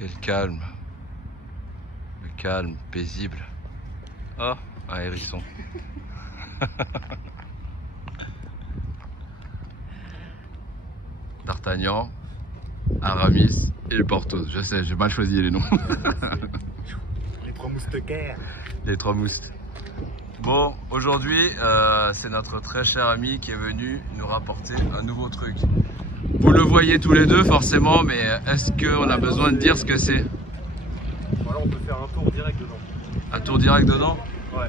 Quel calme. Le calme, paisible. Oh, un hérisson. D'Artagnan, Aramis et le Porthos. Je sais, j'ai mal choisi les noms. Les trois moustiquaires. Les trois moustes. Bon, aujourd'hui, c'est notre très cher ami qui est venu nous rapporter un nouveau truc. Vous le voyez tous les deux forcément, mais est-ce qu'on a besoin de dire ce que c'est? Voilà, on peut faire un tour direct dedans. Un tour direct dedans? Ouais.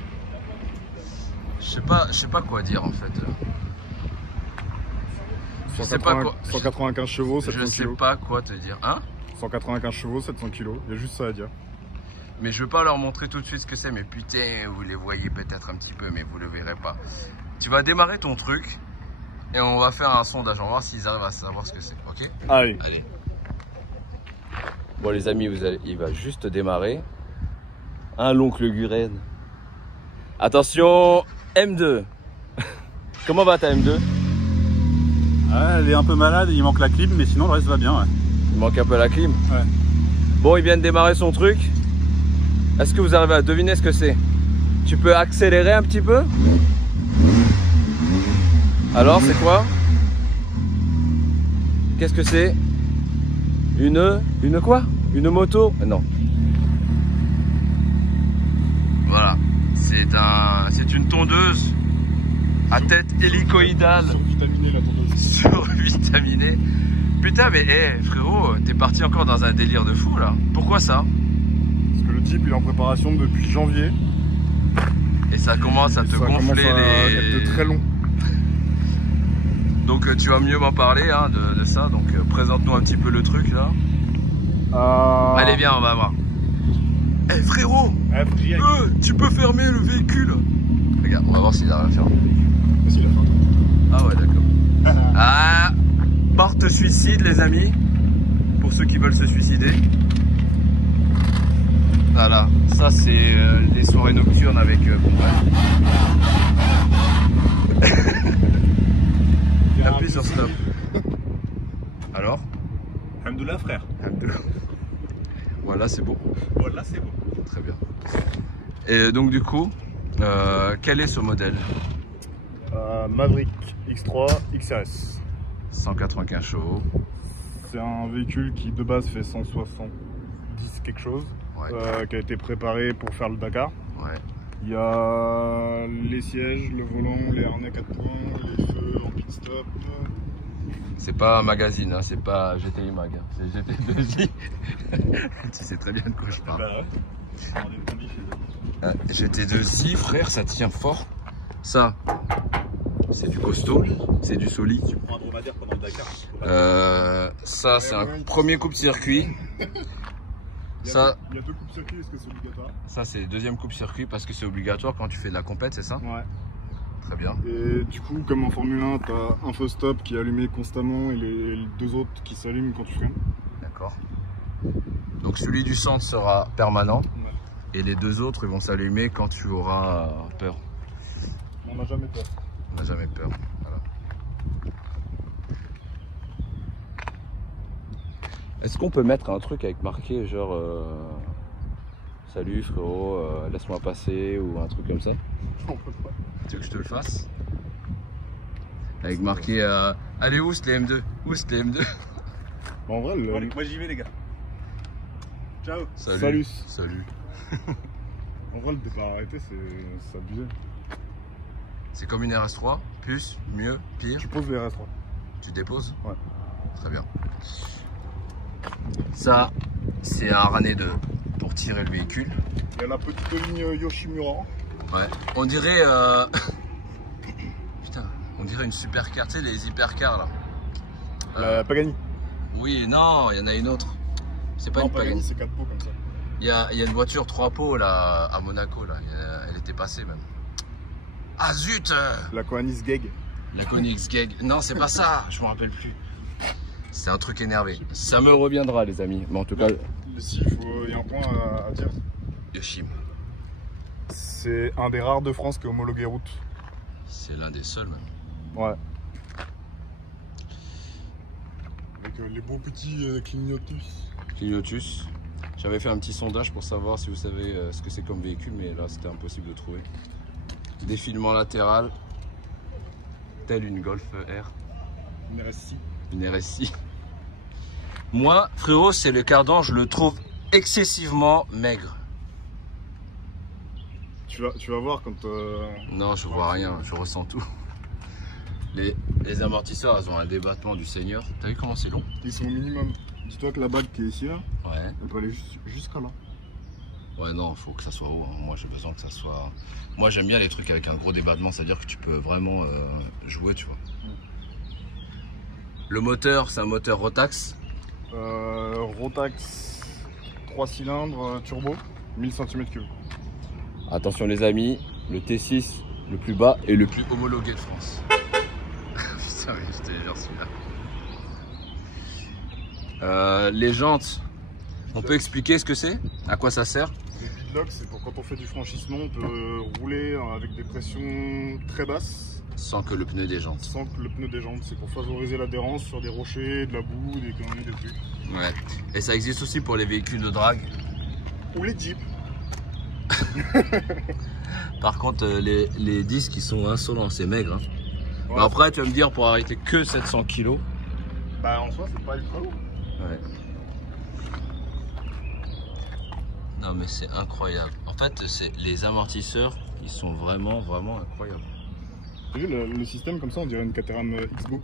Je sais pas quoi dire en fait. Je sais pas quoi. 195 chevaux, 700 Je sais kilos. pas quoi te dire. Hein? 195 chevaux, 700 kilos. Il y a juste ça à dire. Mais je veux pas leur montrer tout de suite ce que c'est. Mais putain, vous les voyez peut-être un petit peu, mais vous le verrez pas. Tu vas démarrer ton truc et on va faire un sondage. On va voir s'ils arrivent à savoir ce que c'est. Ok? Allez. Allez. Bon les amis, il va juste démarrer. Un l'oncle Guren. Attention, M2. Comment va ta M2? Ah, elle est un peu malade, il manque la clim, mais sinon le reste va bien. Ouais. Il manque un peu la clim. Ouais. Bon, il vient de démarrer son truc. Est-ce que vous arrivez à deviner ce que c'est? Tu peux accélérer un petit peu? Alors, c'est quoi? Qu'est-ce que c'est? Une quoi? Une moto? Non. Voilà. C'est une tondeuse à tête hélicoïdale. Survitaminée la tondeuse. Survitaminée. Putain, mais hey, frérot, t'es parti encore dans un délire de fou là. Pourquoi ça? Parce que le type il est en préparation depuis janvier. Et ça commence à te gonfler les... être très long. Donc tu vas mieux m'en parler hein, de ça. Donc présente-nous un petit peu le truc là. Allez viens, on va voir. Eh hey, frérot, tu peux fermer le véhicule. Regarde, on va voir s'il arrive à faire. Ah ouais d'accord. Ah, porte suicide les amis. Pour ceux qui veulent se suicider. Voilà, ça c'est les soirées nocturnes avec bon appuie sur stop. Alors? Alhamdoulilah frère. Voilà c'est beau. Voilà c'est beau. Très bien. Et donc du coup, quel est ce modèle? Maverick X3 XRS. 195 chevaux. C'est un véhicule qui de base fait 170 quelque chose, Ouais. qui a été préparé pour faire le Dakar. Ouais. Il y a les sièges, le volant, les harnais 4 points, les feux en pit stop. C'est pas un magazine, hein, c'est pas GTI Mag, hein, c'est GT2I. Tu sais très bien de quoi je parle. Bah ouais. GT2I, frère, ça tient fort. Ça, c'est du costaud, c'est du solide. Tu prends un dromadaire pendant le Dakar. Ça, c'est un premier coupe-circuit. Ça, il y a deux coupes-circuits, est-ce que c'est obligatoire? Ça, c'est deuxième coupe-circuit parce que c'est obligatoire quand tu fais de la compète, c'est ça? Ouais. Très bien. Et du coup, comme en Formule 1, tu as un feu stop qui est allumé constamment et les deux autres qui s'allument quand tu freines. D'accord. Donc celui du centre sera permanent Ouais. et les deux autres ils vont s'allumer quand tu auras peur. On n'a jamais peur. On n'a jamais peur. Voilà. Est-ce qu'on peut mettre un truc avec marqué genre salut frérot, laisse-moi passer ou un truc comme ça? On peut pas. Tu veux que je te le fasse? Avec marqué allez oust les M2, oust les M2. Bon, en vrai, moi j'y vais les gars. Ciao. Salut. Salut. En vrai, le départ arrêté, c'est abusé. C'est comme une RS3, plus, mieux, pire. Tu poses les RS3. Tu déposes? Ouais. Très bien. Ça, c'est un harnais pour tirer le véhicule. Il y a la petite ligne Yoshimura. Ouais. On dirait... Putain, on dirait une supercar, tu sais, les hypercars là. La Pagani. Oui, non, il y en a une autre. C'est pas Non, une Pagani. c'est 4 pots comme ça. Il y a une voiture 3 pots là, à Monaco, là. Elle était passée même. Ah zut! La Koanis Geg. La Koenigsegg. Non, c'est pas ça, je me rappelle plus. C'est un truc énervé. Ça me reviendra, les amis. Mais en tout cas. Si, il y a un point à dire. Yoshim. C'est un des rares de France qui est homologué route. C'est l'un des seuls, même. Ouais. Avec les beaux petits clignotus. Clignotus. J'avais fait un petit sondage pour savoir si vous savez ce que c'est comme véhicule, mais là c'était impossible de trouver. Défilement latéral, telle une Golf R. Une RS6. Une RS6. Moi, frérot, c'est le cardan, je le trouve excessivement maigre. Tu vas voir quand... Non, je vois rien, je ressens tout. Les amortisseurs, ils ont un débattement du Seigneur. T'as vu comment c'est long? Ils sont au minimum. Dis-toi que la bague qui est ici, là, ouais. Elle peut aller jusqu'à là. Ouais, non, faut que ça soit haut. Hein. Moi, j'ai besoin que ça soit... Moi, j'aime bien les trucs avec un gros débattement, c'est-à-dire que tu peux vraiment jouer, tu vois. Le moteur, c'est un moteur Rotax. Rotax 3 cylindres turbo, 1000 cm3. Attention les amis, le T6 le plus bas et le plus homologué de France. Putain, oui, je te jure celui-là. Les jantes, on peut expliquer ce que c'est? À quoi ça sert? Les Pidlock, c'est pour quand on fait du franchissement, on peut rouler avec des pressions très basses. Sans que le pneu déjante. Sans que le pneu déjante, c'est pour favoriser l'adhérence sur des rochers, de la boue, des conneries, des trucs. Ouais. Et ça existe aussi pour les véhicules de drague. Ou les Jeeps. Par contre, les disques ils sont insolents, c'est maigre. Hein. Ouais, bah après, tu vas me dire pour arrêter que 700 kg. Bah en soi, c'est pas ultra lourd. Ouais. Non mais c'est incroyable. En fait, les amortisseurs, ils sont vraiment incroyables. Tu as vu le système comme ça, on dirait une Caterham Xbo.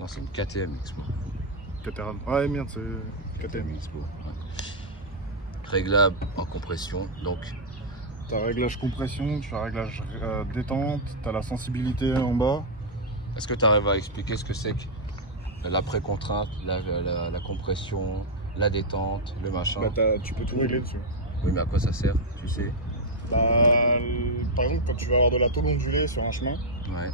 Non, c'est une KTM Xbo. Caterham. Ouais, merde, c'est KTM Xbo. Ouais. Réglable en compression, donc. Tu as réglage compression, tu as réglage détente, tu as la sensibilité en bas. Est-ce que tu arrives à expliquer ce que c'est que la pré-contrainte, la compression, la détente, le machin? Bah, tu peux tout régler dessus. Oui, mais à quoi ça sert, tu sais? Bah, par exemple, quand tu vas avoir de la tôle ondulée sur un chemin, ouais.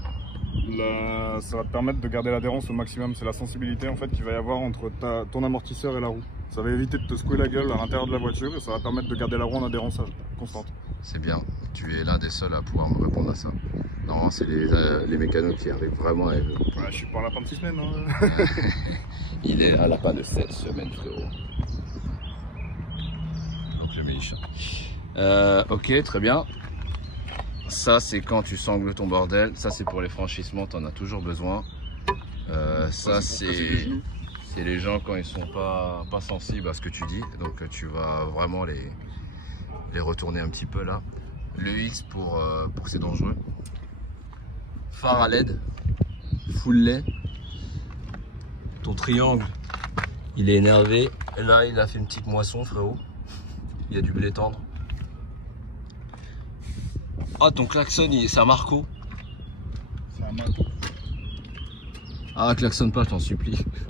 Ça va te permettre de garder l'adhérence au maximum. C'est la sensibilité en fait qu'il va y avoir entre ton amortisseur et la roue. Ça va éviter de te secouer la gueule à l'intérieur de la voiture et ça va permettre de garder la roue en adhérence constante. C'est bien, tu es l'un des seuls à pouvoir me répondre à ça. Normalement, c'est les mécanos qui arrivent vraiment à... Ouais, je suis pas un lapin de 6 semaines. Hein. Il est un lapin de 7 semaines, frérot. Donc je mets les chiens. Ok, très bien. Ça, c'est quand tu sangles ton bordel. Ça, c'est pour les franchissements, tu en as toujours besoin. Ça, c'est les gens quand ils sont pas sensibles à ce que tu dis. Donc, tu vas vraiment les retourner un petit peu là. Le X pour que c'est dangereux. Phare à LED. Full LED. Ton triangle, il est énervé. Et là, il a fait une petite moisson, frérot. Il y a du blé tendre. Ah, ton klaxon, c'est un Marco. C'est un Marco. Ah, klaxonne pas, je t'en supplie. Oh putain,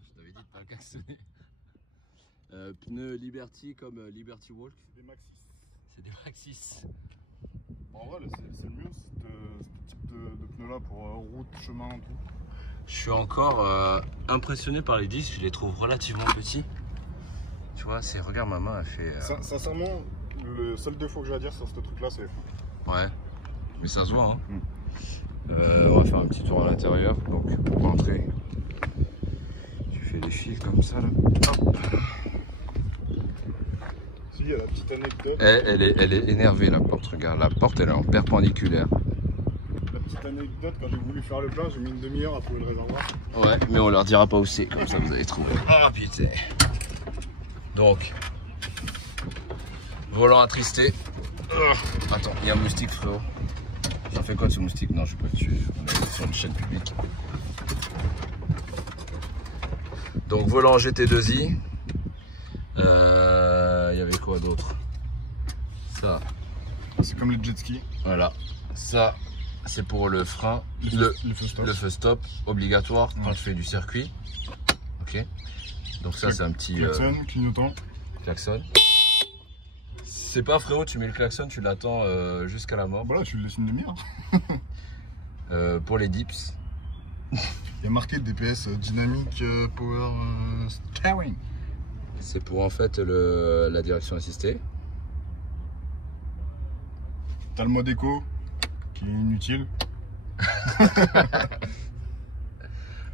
je t'avais dit de pas klaxonner. Pneus Liberty comme Liberty Walk. C'est des Maxxis. C'est des Maxxis. En vrai, c'est le mieux ce type de pneus là pour route, chemin, tout. Je suis encore impressionné par les disques, je les trouve relativement petits. Tu vois, regarde ma main, elle fait... Sincèrement, le seul défaut que j'ai à dire sur ce truc là, c'est les freins. Ouais, mais ça se voit. Hein. On va faire un petit tour à l'intérieur. Donc pour rentrer, tu fais des fils comme ça là. Hop. Si, il y a la petite anecdote. Elle est énervée la porte, regarde, la porte elle est en perpendiculaire. La petite anecdote, quand j'ai voulu faire le plein, j'ai mis une demi-heure à trouver le réservoir. Ouais, mais on leur dira pas où c'est, comme ça vous allez trouver. Ah putain. Donc, volant attristé. Attends, il y a un moustique, frérot. J'en fais quoi de ce moustique? Non, je vais pas le tuer. On est sur une chaîne publique. Donc, volant GT2i. Il y avait quoi d'autre? Ça. C'est comme les jet skis. Voilà. Ça, c'est pour le frein. Le feu stop obligatoire quand je fais du circuit. Ok. Donc, ça, c'est un petit. Klaxon, clignotant. Klaxon. C'est pas, frérot, tu mets le klaxon, tu l'attends jusqu'à la mort. Voilà, tu le laisses une demi-heure. Pour les dips. Il y a marqué DPS Dynamic Power Steering. C'est pour en fait la direction assistée. T'as le mode éco qui est inutile.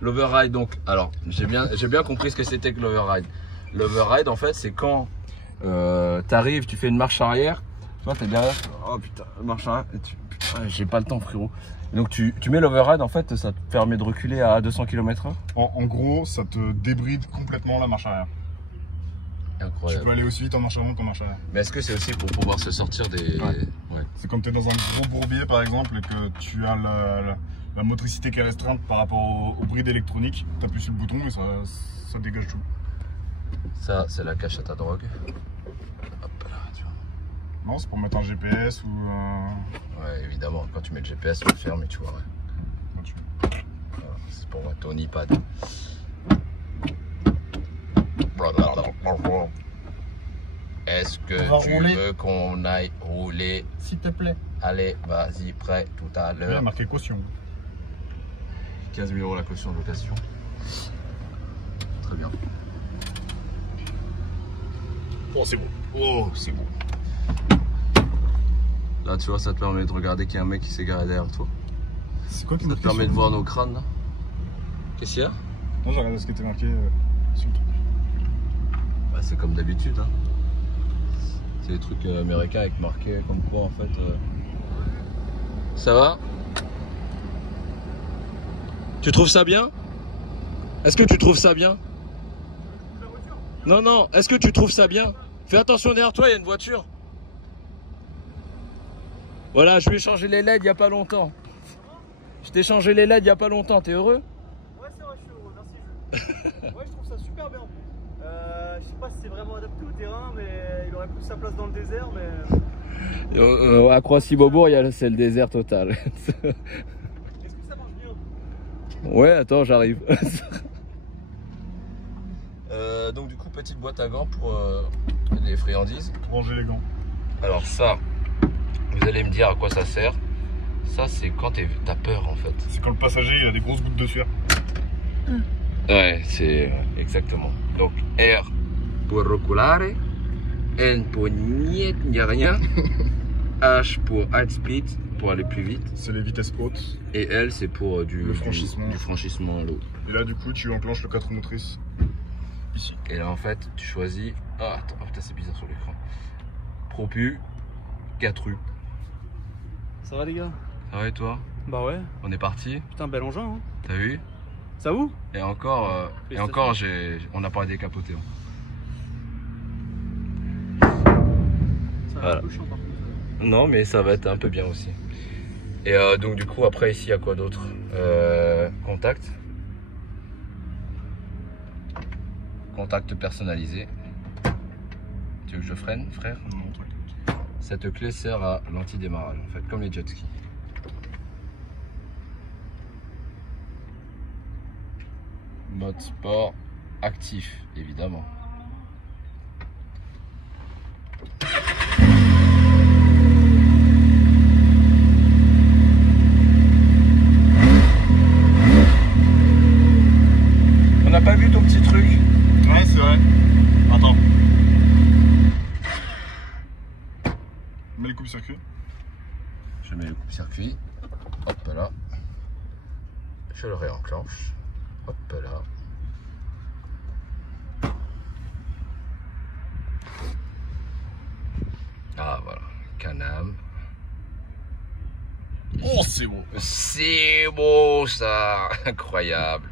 L'override, donc, alors j'ai bien compris ce que c'était que l'override. L'override, en fait, c'est quand t'arrives, tu fais une marche arrière. Tu vois, t'es derrière. Oh putain, marche arrière. Putain, j'ai pas le temps, frérot. Donc tu mets l'override, en fait, ça te permet de reculer à 200 km/h. En gros, ça te débride complètement la marche arrière. Incroyable. Tu peux aller aussi vite en marche avant qu'en marche arrière. Mais est-ce que c'est aussi pour pouvoir se sortir des... Ouais. C'est comme tu es dans un gros bourbier par exemple et que tu as la motricité qui est restreinte par rapport au bride électronique. Tu appuies sur le bouton et ça dégage tout. Ça, c'est la cache à ta drogue. Hop là, tu vois. Non, c'est pour mettre un GPS ou... Ouais, évidemment, quand tu mets le GPS, tu le fermes et tu vois. Ouais. Voilà, c'est pour ton iPad. Est-ce que tu veux qu'on aille rouler? S'il te plaît. Allez, vas-y, prêt, tout à l'heure. Il y a marqué caution. 15 000 € la caution de location. Très bien. Oh, c'est bon. Oh, c'est bon. Là, tu vois, ça te permet de regarder qu'il y a un mec qui s'est garé derrière toi. C'est quoi qui ça te permet de voir nos crânes là? Qu'est-ce qu'il y a? Non, j'ai regardé ce qui était marqué sur le truc. Bah, c'est comme d'habitude. Hein. C'est des trucs américains avec marqué comme quoi en fait. Ça va? Tu trouves ça bien? Est-ce que tu trouves ça bien? Non, non, est-ce que tu trouves ça bien? Fais attention derrière toi, il y a une voiture. Voilà, je lui ai changé les LED il n'y a pas longtemps. Je t'ai changé les LED il n'y a pas longtemps, t'es heureux? Ouais, c'est vrai, je suis heureux, merci. Ouais, je trouve ça super bien. Je sais pas si c'est vraiment adapté au terrain, mais il aurait plus sa place dans le désert. Mais à Croissy-Beaubourg, c'est le désert total. Est-ce que ça marche bien? Ouais, attends, j'arrive. Donc du coup, petite boîte à gants pour les friandises. Pour ranger les gants. Alors ça, vous allez me dire à quoi ça sert. Ça, c'est quand t'as peur en fait. C'est quand le passager il a des grosses gouttes de sueur. Ouais, c'est exactement. Donc R pour reculare, N pour niet, il n'y a rien. H pour high speed, pour aller plus vite. C'est les vitesses hautes. Et L, c'est pour du franchissement à l'eau. Et là, du coup, tu enclenches le 4 roues motrices. Ici. Et là, en fait, tu choisis... Ah, attends, oh, putain, c'est bizarre sur l'écran. Propu, 4 rues. Ça va les gars? Ça va et toi? Bah ouais. On est parti. Putain, bel engin hein. T'as vu? Ça vous? Et encore, on n'a pas décapoté. Ça va un peu chiant par contre. Non, mais ça va être un peu bien aussi. Et donc du coup, après ici, il y a quoi d'autre? Contact. Contact personnalisé. Tu veux que je freine, frère? Non, tranquille. Cette clé sert à l'anti-démarrage, en fait, comme les jet skis. Mode sport actif, évidemment. On n'a pas vu ton petit truc. Ouais, c'est vrai. Attends. Mets le coupe-circuit. Je mets le coupe-circuit. Hop là. Je le réenclenche. Hop là. Ah voilà. Can-Am. Oh, c'est beau. C'est beau ça. Incroyable.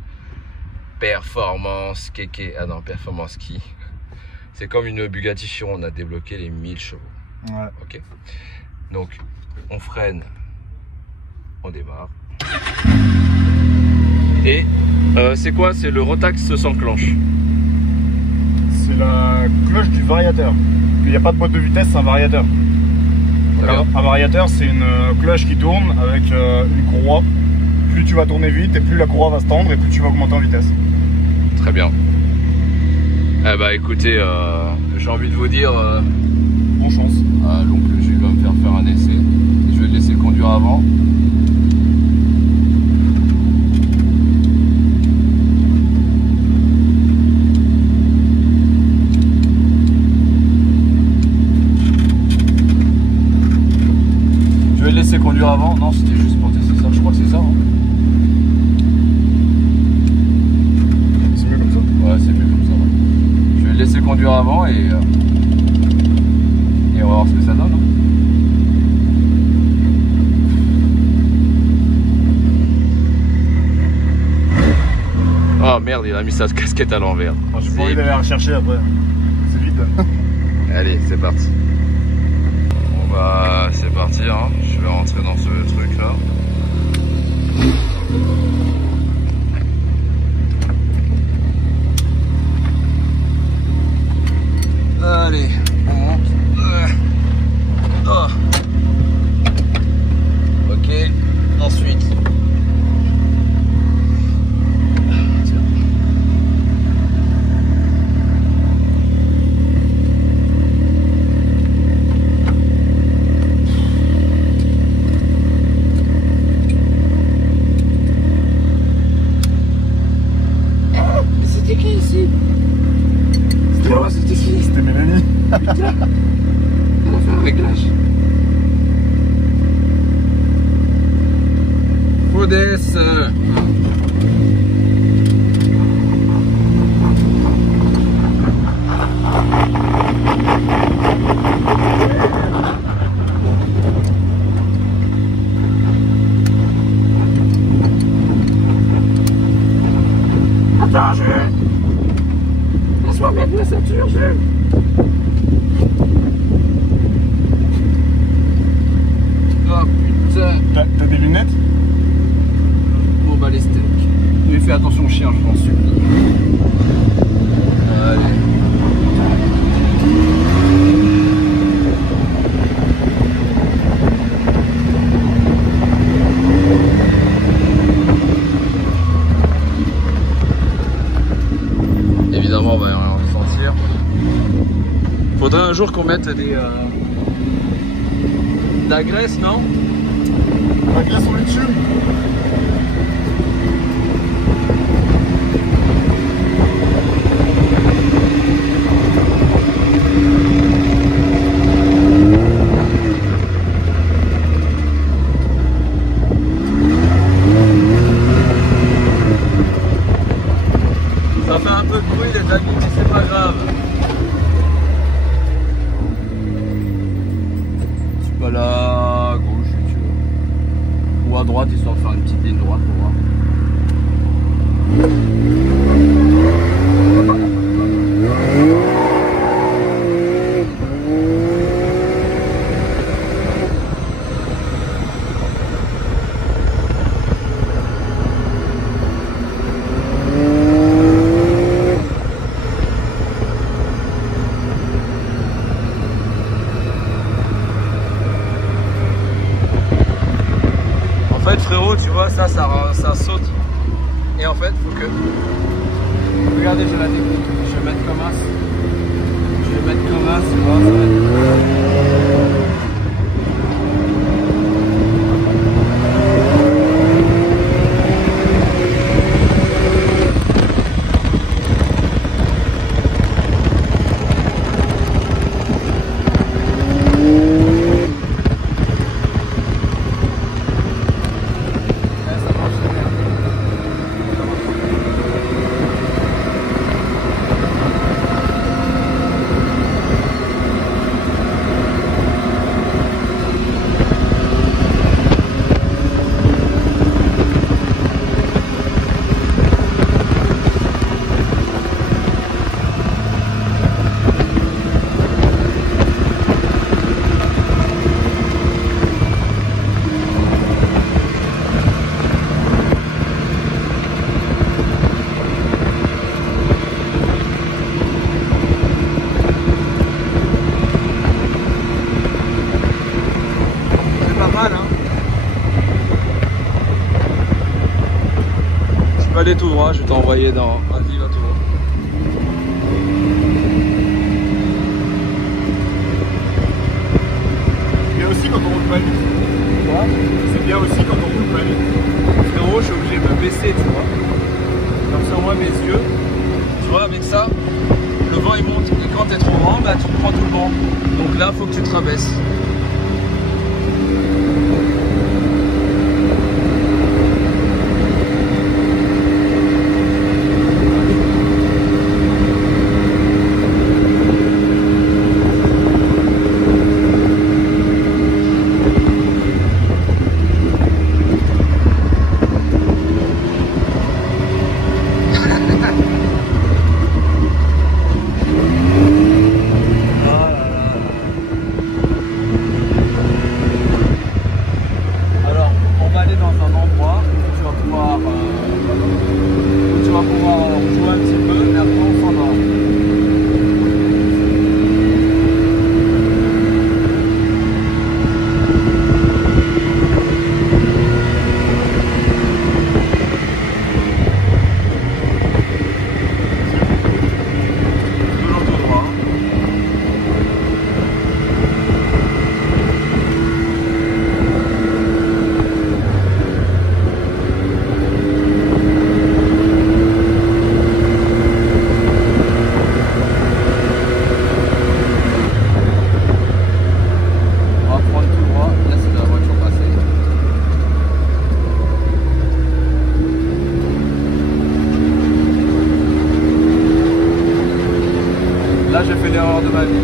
Performance kéké. Ah non, performance ski. C'est comme une Bugatti Chiron. On a débloqué les 1000 chevaux. Ouais. Ok. Donc, on freine. On démarre. Et c'est quoi? C'est le Rotax s'enclenche. C'est la cloche du variateur. Il n'y a pas de boîte de vitesse, c'est un variateur. Donc, un variateur, c'est une cloche qui tourne avec une courroie. Plus tu vas tourner vite et plus la courroie va se tendre et plus tu vas augmenter en vitesse. Très bien. Eh bah écoutez, j'ai envie de vous dire... Bonne chance. Donc je vais me faire un essai. Je vais le laisser conduire avant. Je vais le laisser conduire avant. Non, c'était juste pour tester ça. Je crois que c'est ça. Hein. C'est mieux comme ça. Ouais, c'est mieux comme ça. Ouais. Je vais le laisser conduire avant et on va voir ce que ça donne. Hein. Oh merde, il a mis sa casquette à l'envers. J'ai pas envie d'aller la rechercher après. C'est vite. Allez, c'est parti. Bon bah c'est parti, hein. Je vais rentrer dans ce truc là. Allez, on monte. Oh. Ok, ensuite. C'était qui ici? C'était qui? C'était Mélanie. Putain. Elle a fait un réglage. Faudès. Attends, Jules. Laisse-moi mettre ma ceinture, Jules. Oh putain. T'as des lunettes? Bon bah les steaks. Lui fais attention au chien, je t'en supplie. Allez. Évidemment on va rien ressentir. Faudrait un jour qu'on mette de la graisse, non? La glace en bitume. Ça fait un peu de bruit les amis, mais c'est pas grave. C'est pas là à gauche si tu veux. Ou à droite histoire de faire une petite ligne droite pour voir. En fait frérot, tu vois, ça saute. Et en fait, faut que... Regardez, j'ai la technique. Je vais mettre comme as. Je vais mettre comme as, tu vois, ça va être... Aller tout droit, je vais t'envoyer dans... Vas-y, va tout droit. C'est bien aussi quand on roule pas vite. Quoi? C'est bien aussi quand on roule pas vite. Frérot, je suis obligé de me baisser, tu vois. Comme ça, moi, mes yeux, tu vois, avec ça, le vent il monte. Et quand t'es trop grand, bah tu prends tout le vent. Donc là, faut que tu te rabaisses. on joue un petit peu et après on s'en va. Là, j'ai fait l'erreur de ma vie.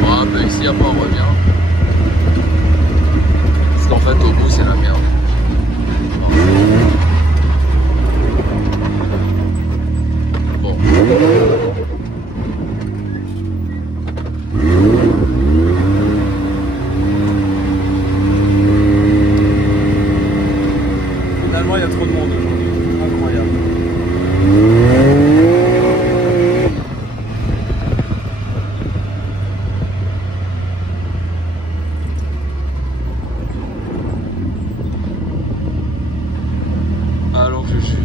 Bon, bah ici, après, on revient. Parce qu'en fait, au bout, c'est la merde. Bon. Il y a trop de monde aujourd'hui, incroyable. Alors je suis.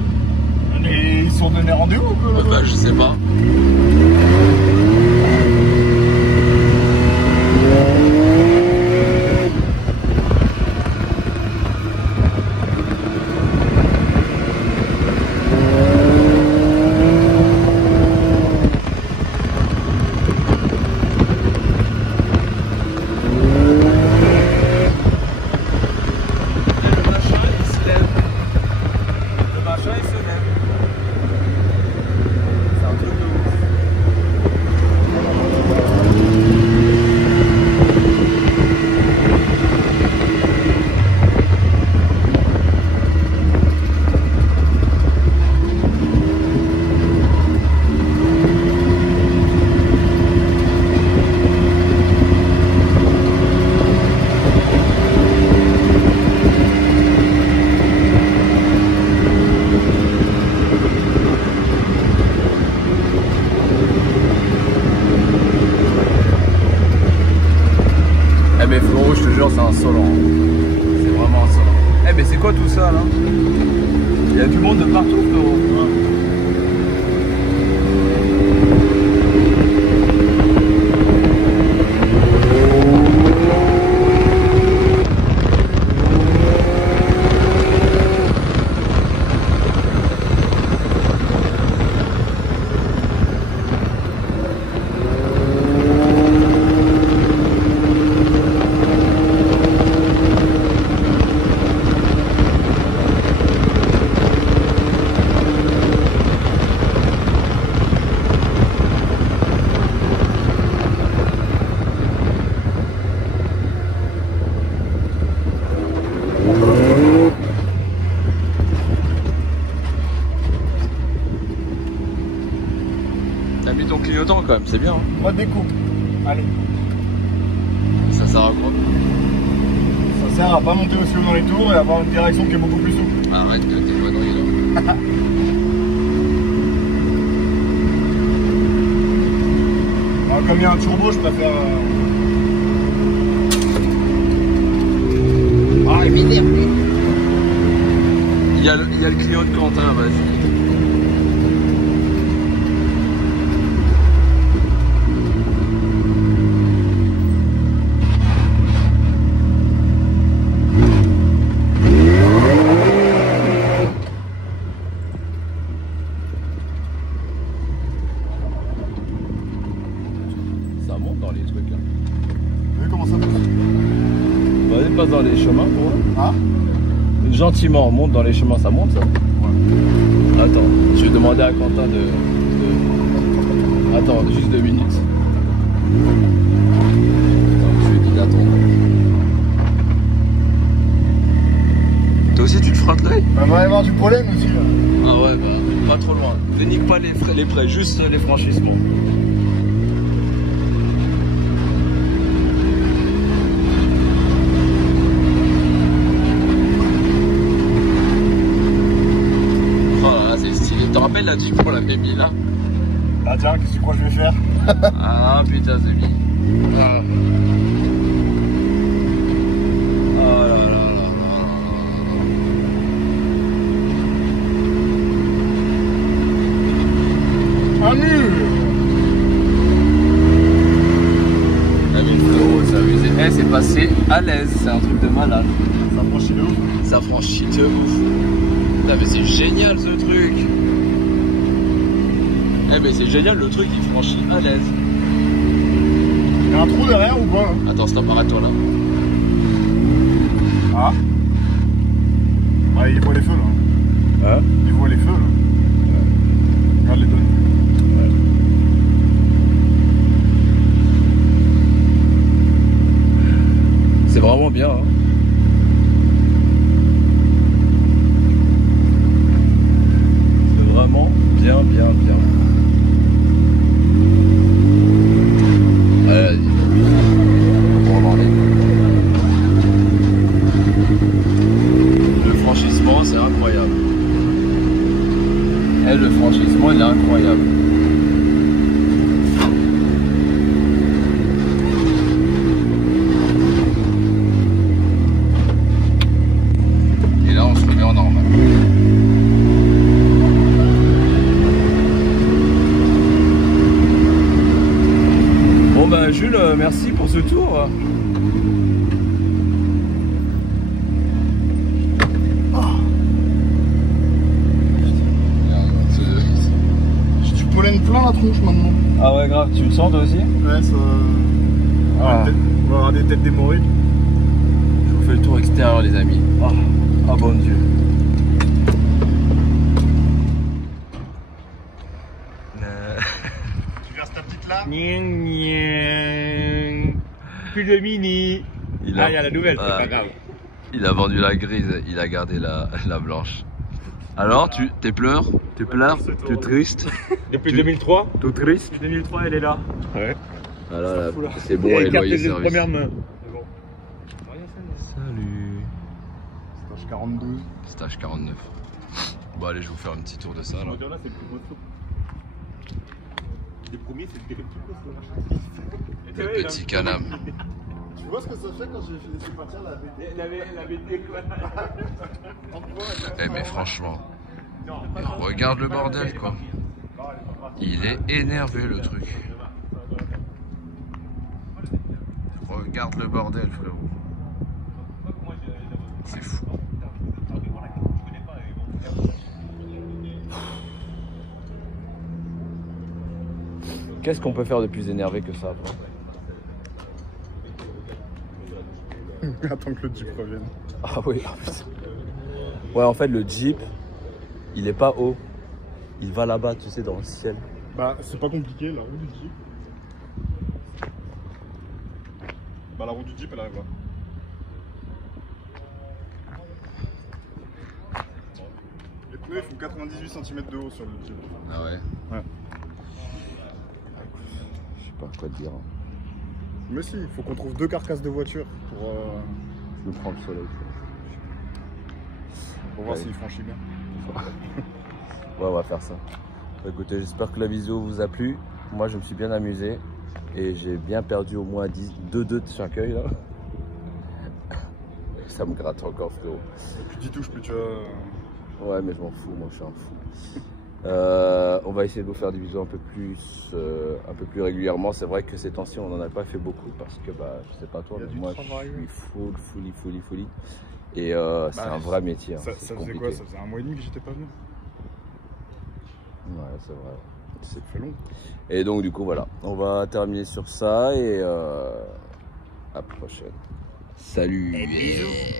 Et ils sont donnés rendez-vous ou quoi? Bah je sais pas. Mais frérot, je te jure, c'est insolent. C'est vraiment insolent. Eh mais c'est quoi tout ça là? Il y a du monde de partout, frérot. T'as mis ton clignotant quand même, c'est bien. Hein. Moi découpe. Allez. Ça sert à quoi? Ça sert à pas monter aussi haut dans les tours et à avoir une direction qui est beaucoup plus souple. Arrête de tes conneries là. Alors, comme il y a un turbo, je préfère. Ah, il m'énerve lui. Il y a le client de Quentin, vas-y. Ça monte dans les trucs là. Vous voyez comment ça monte? Vas-y, passe dans les chemins pour voir. Ah? Gentiment, on monte dans les chemins, ça monte ça? Ouais. Attends, je vais demander à Quentin de... Attends, juste 2 minutes. Attends, je lui ai dit d'attendre. Toi aussi tu te frottes l'œil? Bah, va y avoir du pollen aussi là. Ah ouais, bah, pas trop loin. Ne nique pas les frais, juste les franchissements. il a dit qu'on l'avait mis là. Ah tiens, qu'est-ce que tu crois que je vais faire? Ah putain, c'est mis. Ah. Oh là là là là là. Un mur. Ah mais frérot, c'est amusé. Eh, c'est passé à l'aise, c'est un truc de malade. Ça franchit de ouf. Ça franchit de ouf. Putain, mais c'est génial ce truc. Eh mais c'est génial, le truc il franchit à l'aise. Il y a un trou derrière ou quoi? Attends, stop, arrête-toi là. Ah. Ah, il voit les feux là. Hein? Il voit les feux là. Ouais. Regarde les donnes. Ouais. C'est vraiment bien. Hein. C'est vraiment bien. Le franchissement, c'est incroyable. Et le franchissement, il est incroyable. Et là, on se remet en normal. Bon bah Jules, merci pour ce tour. Plein la tronche maintenant. Ah ouais grave, tu le sens toi aussi? Ouais, ça... Ah. On va avoir des têtes d'hémorroïdes. Je vous fais le tour extérieur les amis. Ah bon Dieu. Tu verses ta petite lame. Plus de mini. Il y a la nouvelle, c'est pas grave. Il a vendu la grise, il a gardé la blanche. Alors, t'es pleures? Tu pleures? Tu es triste? Depuis 2003? Tout triste? 2003, elle est là. Ouais. Voilà, là, c'est bon, les loyers services. Première main. Salut. Stage 42. Stage 49. Bon, allez, je vais vous faire un petit tour de ça. Là. Là, c'est le plus beau truc. Les premiers, c'était les petits Le petit canam. Tu vois ce que ça fait quand j'ai laissé partir la BD? La BD, quoi. Eh, mais franchement, regarde le bordel, quoi. Il est énervé, le truc. Regarde le bordel, frérot. C'est fou. Qu'est-ce qu'on peut faire de plus énervé que ça, toi? Attends que le Jeep revienne. Ah oui. Ouais, en fait, le Jeep, il est pas haut. Il va là-bas, tu sais, dans le ciel. Bah, c'est pas compliqué, la roue du Jeep. Bah, la roue du Jeep, elle arrive là. Les pneus, ils font 98 cm de haut sur le Jeep. Ah ouais? Ouais. Je sais pas quoi te dire. Mais si, il faut qu'on trouve 2 carcasses de voiture pour... Je prends le soleil. Pour voir s'il franchit bien. Ouais, on va faire ça. Écoutez, j'espère que la vidéo vous a plu. Moi, je me suis bien amusé. Et j'ai bien perdu au moins 2 de chaque œil, là. Ça me gratte encore, frérot. Et plus tu touches, plus tu as... Ouais, mais je m'en fous, moi, je suis un fou. On va essayer de vous faire des vidéos un peu plus régulièrement. C'est vrai que ces temps-ci on n'en a pas fait beaucoup parce que bah je sais pas toi, mais moi je suis fully et c'est un vrai métier. Ça faisait quoi? Ça faisait 1 mois et demi que j'étais pas venu. Ouais, c'est vrai. C'est fait long. Et donc du coup voilà, on va terminer sur ça et à la prochaine. Salut. Et bisous.